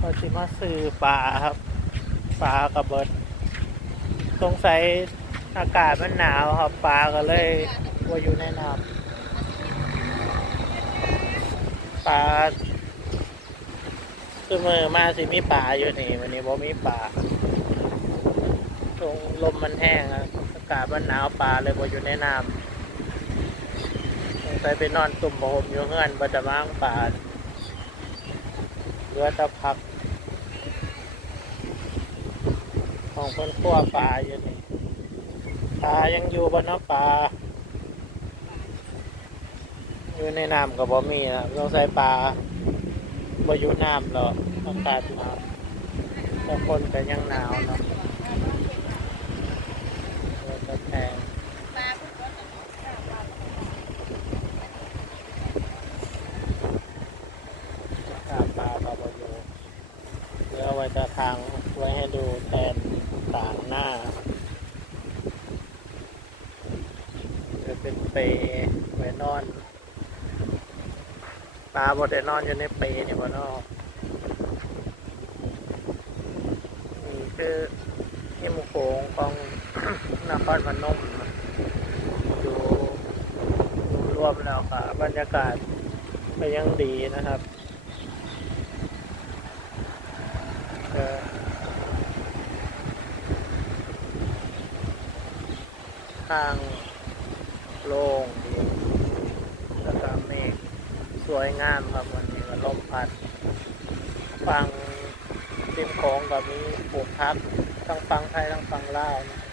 พอสิมาซื้อปลาครับปลากระเบิดสงสัยอากาศมันหนาวครับปลาก็เลยว่าอยู่ในน้ำปลาคือมือมาสิมีปลาอยู่นี่วันนี้บ่มีปลาตรงลมมันแห้งอากาศมันหนาวปลาเลยบ่าอยู่ในน้ำสงสัยไปนอนตุ่มบ่ห่มอยู่เงื่อนบ่จะมางปลา เหลือแต่พัก ของคนขั้วปลาอยู่นี่ปลายังอยู่บนน้ำปลาอยู่ในน้ำกับบ่มีนะต้องใส่ปลาบ่อยู่น้ำหรอกอากาศมาแต่คนก็ยังหนาวเนาะเออก็แพง ราคาปลาบ่อยู่เหลือไว้จะทางไว้ให้ดูแทนต่างหน้า จะเป็นเปไว้นอน ปลาบดได้นอนอยู่ในเปนี่บ่นอกนี่คือหิมโขงของนครพนมดูดูรวมแล้วค่ะบรรยากาศก็ยังดีนะครับเอ่อ ทางโล่งดีแล้วก็เมฆสวยงามครับวันนี้ก็ลมพัดฟังริมโขงก็มีปลูกพักทั้งฟังไทยทั้งฟังลาวนะ